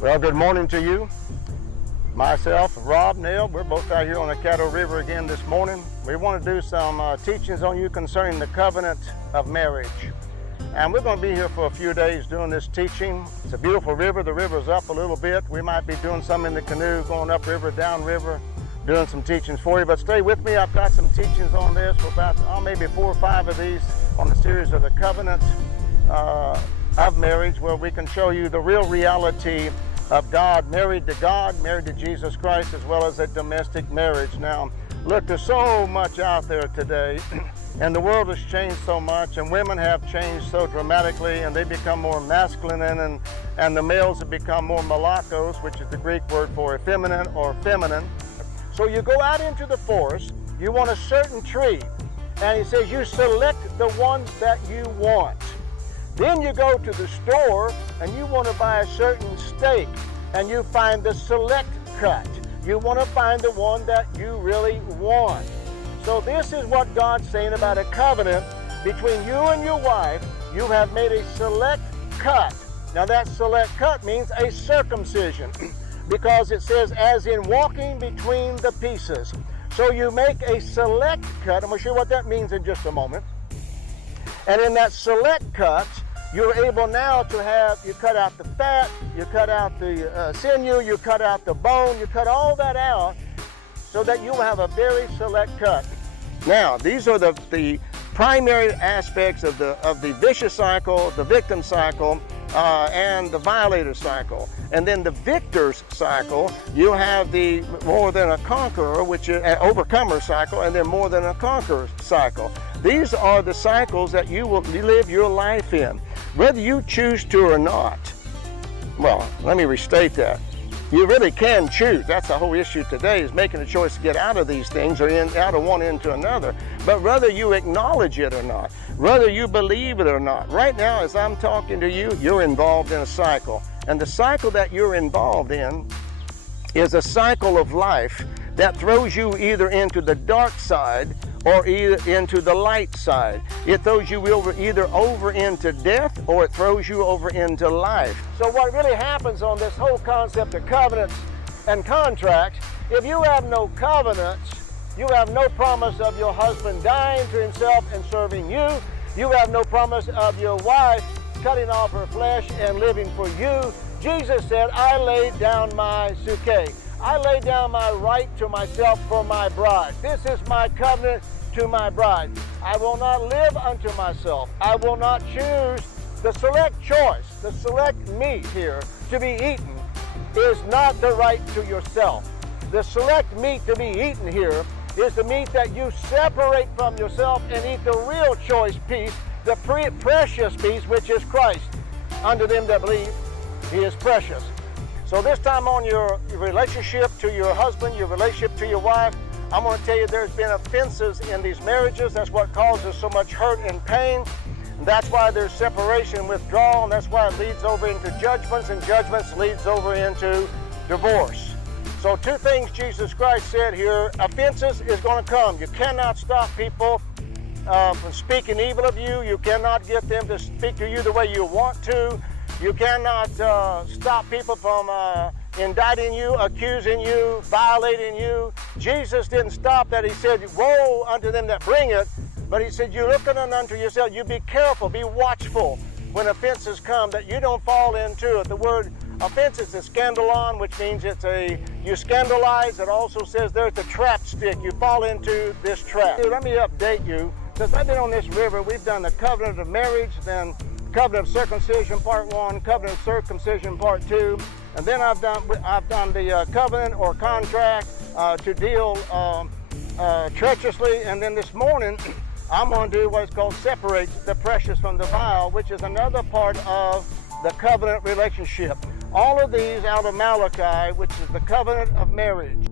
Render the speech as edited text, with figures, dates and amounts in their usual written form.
Well, good morning to you. Myself, Rob, Neil, we're both out here on the Caddo River again this morning. We want to do some teachings on you concerning the covenant of marriage. And we're going to be here for a few days doing this teaching. It's a beautiful river. The river's up a little bit. We might be doing some in the canoe, going up river, down river, doing some teachings for you. But stay with me. I've got some teachings on this for about maybe 4 or 5 of these on the series of the covenant of marriage, where we can show you the real reality of God, married to Jesus Christ, as well as a domestic marriage. Now, look, there's so much out there today, and the world has changed so much, and women have changed so dramatically, and they become more masculine, and the males have become more malakos, which is the Greek word for effeminate or feminine. So you go out into the forest, you want a certain tree, and he says you select the one that you want. Then you go to the store and you want to buy a certain steak, and you find the select cut. You want to find the one that you really want. So this is what God's saying about a covenant between you and your wife. You have made a select cut. Now that select cut means a circumcision, because it says as in walking between the pieces. So you make a select cut. I'm going to show you what that means in just a moment. And in that select cut, you're able now to have, you cut out the fat, you cut out the sinew, you cut out the bone, you cut all that out so that you have a very select cut. Now, these are the primary aspects of the vicious cycle, the victim cycle, and the violator cycle. And then the victor's cycle, you have the more than a conqueror, which is an overcomer cycle, and then more than a conqueror cycle. These are the cycles that you will live your life in, whether you choose to or not. Well, let me restate that. You really can choose. That's the whole issue today, is making a choice to get out of these things or out of one into another. But whether you acknowledge it or not, whether you believe it or not, right now as I'm talking to you, you're involved in a cycle. And the cycle that you're involved in is a cycle of life that throws you either into the dark side or either into the light side. It throws you either over into death, or it throws you over into life. So what really happens on this whole concept of covenants and contracts, if you have no covenants, you have no promise of your husband dying to himself and serving you. You have no promise of your wife cutting off her flesh and living for you. Jesus said, I laid down my suke. I lay down my right to myself for my bride. This is my covenant to my bride. I will not live unto myself. I will not choose. The select choice, the select meat here to be eaten is not the right to yourself. The select meat to be eaten here is the meat that you separate from yourself and eat the real choice piece, the precious piece, which is Christ. Unto them that believe, he is precious. So this time on your relationship to your husband, your relationship to your wife, I'm going to tell you there's been offenses in these marriages. That's what causes so much hurt and pain. And that's why there's separation and withdrawal, and that's why it leads over into judgments, and judgments leads over into divorce. So 2 things Jesus Christ said here. Offenses is going to come. You cannot stop people from speaking evil of you. You cannot get them to speak to you the way you want to. You cannot stop people from indicting you, accusing you, violating you. Jesus didn't stop that. He said, woe unto them that bring it. But he said, you looking unto yourself. You be careful, be watchful when offenses come, that you don't fall into it. The word offense is a scandalon, which means you scandalize. It also says there's the trap stick. You fall into this trap. Let me update you. Since I've been on this river, we've done the covenant of marriage, then covenant of circumcision part 1, covenant of circumcision part 2, and then I've done the covenant or contract to deal treacherously, and then this morning I'm going to do what is called separate the precious from the vile, which is another part of the covenant relationship. All of these out of Malachi, which is the covenant of marriage.